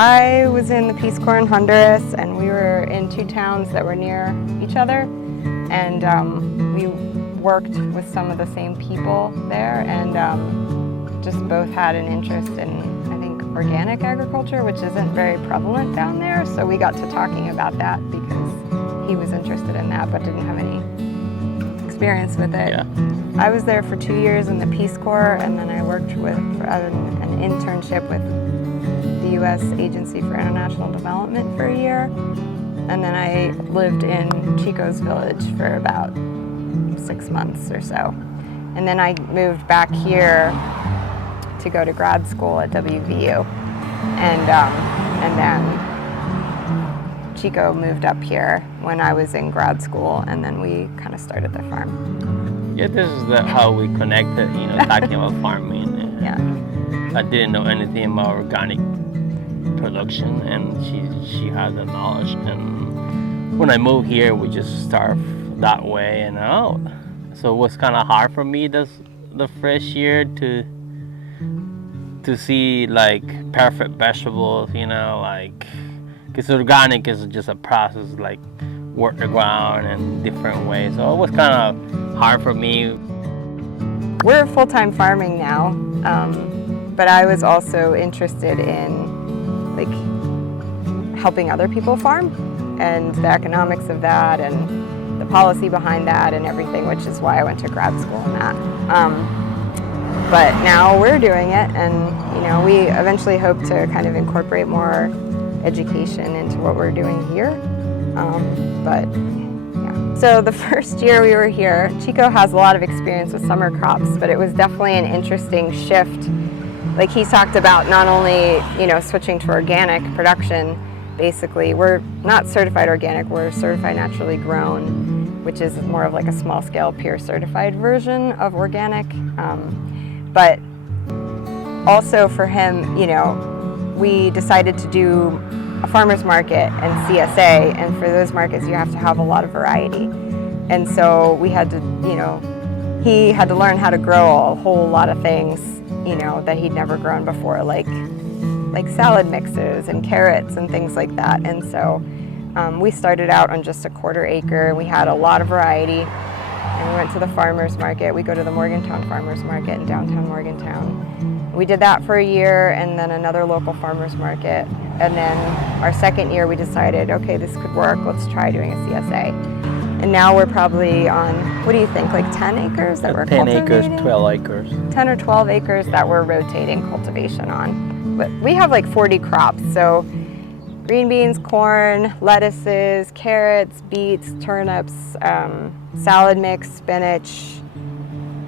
I was in the Peace Corps in Honduras, and we were in two towns that were near each other, and we worked with some of the same people there, and just both had an interest in, I think, organic agriculture, which isn't very prevalent down there, so we got to talking about that because he was interested in that but didn't have any experience with it. Yeah. I was there for 2 years in the Peace Corps, and then I worked with an internship with the U.S. Agency for International Development for a year, and then I lived in Chico's village for about 6 months or so. And then I moved back here to go to grad school at WVU, and then Chico moved up here when I was in grad school, and then we kind of started the farm. Yeah, this is how we connected, talking about farming. Yeah. I didn't know anything about organic production, and she had the knowledge. And when I moved here, we just started that way. And so it was kind of hard for me the first year to see like perfect vegetables, because organic is just a process, like work the ground in different ways. So it was kind of hard for me. We're full-time farming now, but I was also interested in helping other people farm and the economics of that and the policy behind that and everything, which is why I went to grad school in that. But now we're doing it, and we eventually hope to kind of incorporate more education into what we're doing here. But yeah. So the first year we were here, Chico has a lot of experience with summer crops, but it was definitely an interesting shift. Like he talked about not only, switching to organic production. Basically, we're not certified organic, we're certified naturally grown, which is more of like a small scale peer certified version of organic. But also for him, we decided to do a farmer's market and CSA, and for those markets you have to have a lot of variety. And so we had to, he had to learn how to grow a whole lot of things, that he'd never grown before, like salad mixes and carrots and things like that. And so we started out on just a 1/4 acre. We had a lot of variety, and we went to the farmer's market. We go to the Morgantown farmer's market in downtown Morgantown. We did that for a year, and then another local farmer's market. And then our second year we decided, okay, this could work, let's try doing a CSA. And now we're probably on, what do you think, like 10 acres that we're 10 cultivating? acres, 12 acres. 10 or 12 acres that we're rotating cultivation on. But we have like 40 crops, so green beans, corn, lettuces, carrots, beets, turnips, salad mix, spinach,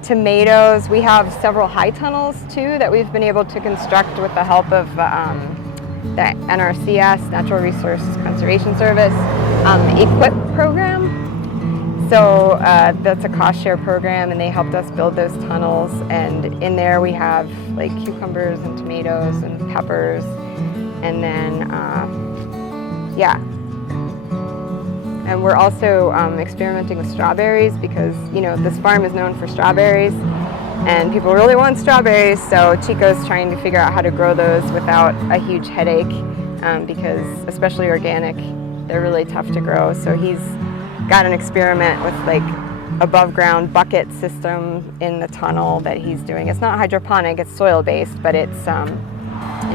tomatoes. We have several high tunnels too that we've been able to construct with the help of the NRCS, Natural Resources Conservation Service, EQUIP program. So that's a cost share program, and they helped us build those tunnels. And in there we have like cucumbers and tomatoes and peppers, and then and we're also experimenting with strawberries because this farm is known for strawberries, and people really want strawberries. So Chico's trying to figure out how to grow those without a huge headache, because especially organic, they're really tough to grow. So he's got an experiment with like above ground bucket system in the tunnel that he's doing. It's not hydroponic, it's soil based, but it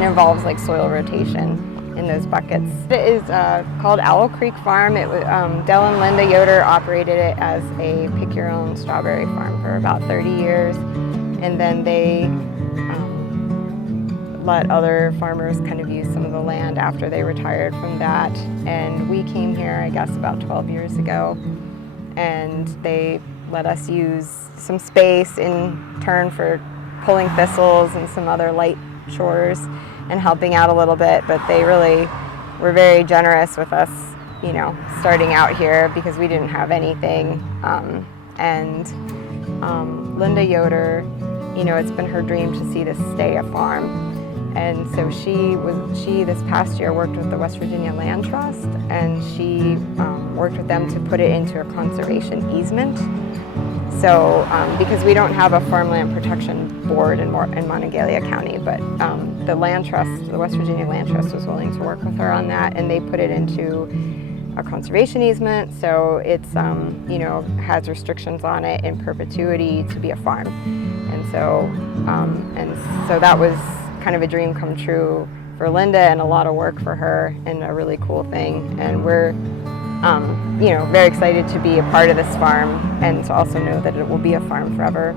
involves like soil rotation in those buckets. It is called Owl Creek Farm. It was Del and Linda Yoder operated it as a pick your own strawberry farm for about 30 years, and then they let other farmers kind of use some of the land after they retired from that. And we came here, I guess, about 12 years ago, and they let us use some space in turn for pulling thistles and some other light chores and helping out a little bit. But they really were very generous with us, starting out here because we didn't have anything. Linda Yoder, it's been her dream to see this stay a farm. And so she this past year worked with the West Virginia Land Trust, and she worked with them to put it into a conservation easement. So, because we don't have a farmland protection board in Monongalia County, but the land trust, the West Virginia Land Trust, was willing to work with her on that, and they put it into a conservation easement, so it's you know, has restrictions on it in perpetuity to be a farm, and so that was kind of a dream come true for Linda, and a lot of work for her, and a really cool thing, and we're you know, very excited to be a part of this farm and to also know that it will be a farm forever.